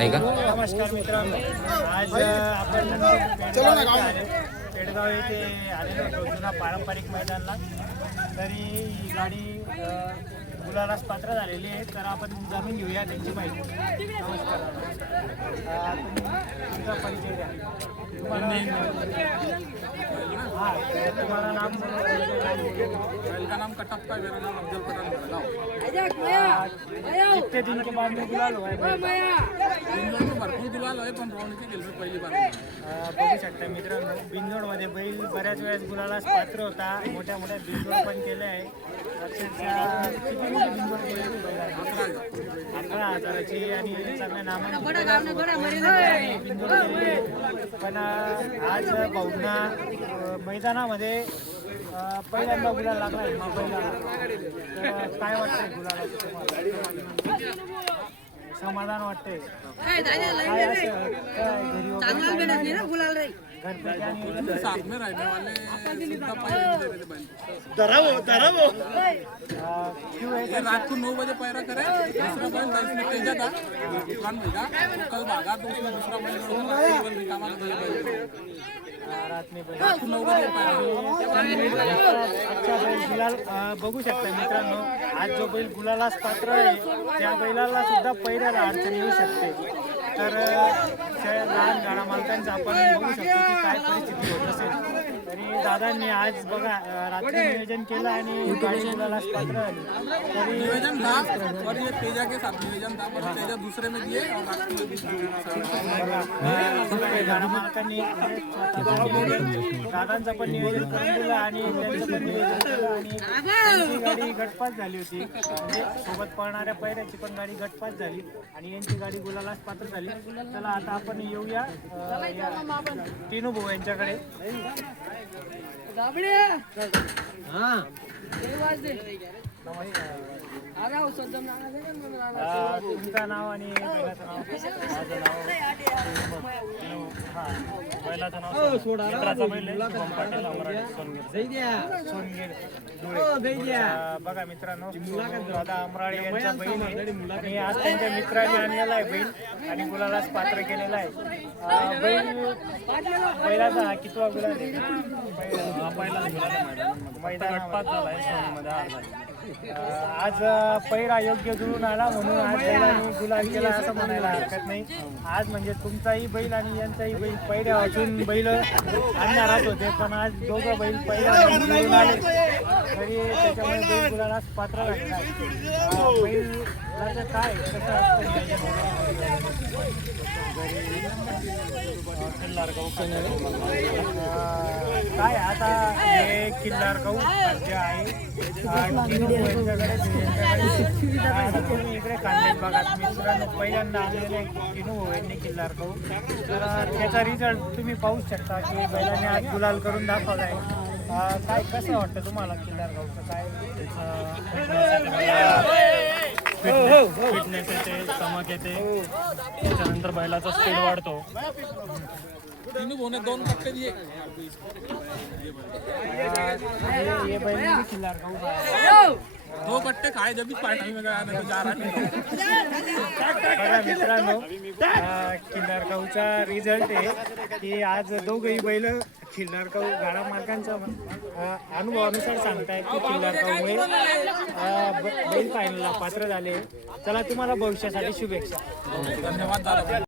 आहे का? नमस्कार मित्रांनो, आज आपण पेडगाव येथे आलेलो होतो जुना पारंपरिक मैदानला. तरी ही गाडी गुलालास पात्र झालेली आहे, तर आपण जाणून घेऊया त्यांची माहिती. नमस्कार. तुमचा परिचय द्या. तुम्हाला नाम नाम कटप्पा, मेरा नाम अफजल पठान। कितने दिन के बाद में गुलाल हुआ है? भरपूर गुलाल आहे, पण रोहनची गेली पहिली बार। बघू शकता मित्रांनो, बिंदोडमध्ये बैल बऱ्याच वेळेस गुलालास पात्र होता. मोठ्या मोठ्या बिंदोड पण केले आहे. अक्षरशः किती मोठी बिंदोड केली बैल आहे? 11,000ची आणि चांगल्या नामांकित बिंदोड केली आहे. पण आज भाऊंना मैदानामध्ये पहिल्यांदा गुलाल लागला आहे बैलाला. तर काय वाटतंय गुलाला? समाधान वाटतंय? काय असं घरी वगैरे साथ में रहने वाले सुद्धा पैरा दे रहे थे। रात को 9 बजे पैरा करे, दूसरा बैल इसमें तेजा था, दुकान भेजा, कल भागा तो उसमें दूसरा बैल रात को 9 बजे अच्छा बैल गुलाल बघू शकता मित्रांनो. आज जो बैल गुलालास पात्र आहे त्या बैलाला सुद्धा पहिल्याला अडचण येऊ शकते. तर लहान गाडा मालकांचं आपण बघू शकतो की काय परिस्थिती होत असेल. तरी दादांनी आज बघा रात्री नियोजन केलं आणि गाडी गुलालास पात्र झाली. तरी नियोजन था और ये तेजा के साथ नियोजन था, पर तेजा दूसरे में दिए और रात को गाडा मालकांनी दादांचं पण नियोजन करून दिलं आणि त्यांचं पण नियोजन केलं आणि त्यांची गाडी गटपास झाली होती. म्हणजे सोबत पळणाऱ्या पैऱ्याची पण गाडी गटपास झाली आणि यांची गाडी गुलालास पात्र झाली. चला आता आपण येऊया टिनू भाऊ यांच्याकडे. तुमचं नाव आणि बैलाचं नाव? बैलाचं नाव मित्राचा बैल आहे, शुभम पाटील अमराळे सोनगीर धुळे. बघा मित्रांनो, दादा अमराळे यांचा बैल आहे आणि आज त्यांच्या मित्राने आणलेला आहे बैल आणि गुलालास पात्र केलेला आहे. बैलाचा हा कितवा गुलाल आहे? मैदानात झाला आहे. आज पैरा योग्य जुळून आला म्हणून आज बैलांनी गुलाल केला असं म्हणायला हरकत नाही. आज म्हणजे तुमचाही बैल आणि यांचाही बैल पैऱ्या वाचून बैल आणणारच होते, पण आज दोघं बैल पैरा जुळून आले तरी त्याच्यामुळे बैल गुलालास पात्र झालेला आहे. बैलाचं काय कसं असतं काय आता हे किल्लार गहू जे आहे तुम्ही इकडे कांदे भागात मित्रांनो पहिल्यांदा आलेले किनू यांनी किल्लार गहू. तर त्याचा रिझल्ट तुम्ही पाहू शकता की बैलाने आज गुलाल करून दाखवला आहे. काय कसं वाटतं तुम्हाला किल्लार गहूचं? काय फिटनेस येते, चमक येते, त्याच्यानंतर बैलाचा स्पीड वाढतो. तीनों बोने 2 कट्टे दिए। ये बैल भी खिल्लार गहू 2 कट्टे खाए जब भी पार्टी में गया, नहीं तो जा रहा नहीं। बघा मित्रांनो, खिल्लार गहूचा रिझल्ट आहे की आज दोघंही बैल खिल्लार गहू गाडा मालकांचा अनुभवानुसार सांगतायत की खिल्लार गहूमुळे बैल फायनलला पात्र झाले. चला तुम्हाला भविष्यासाठी शुभेच्छा. धन्यवाद दादा.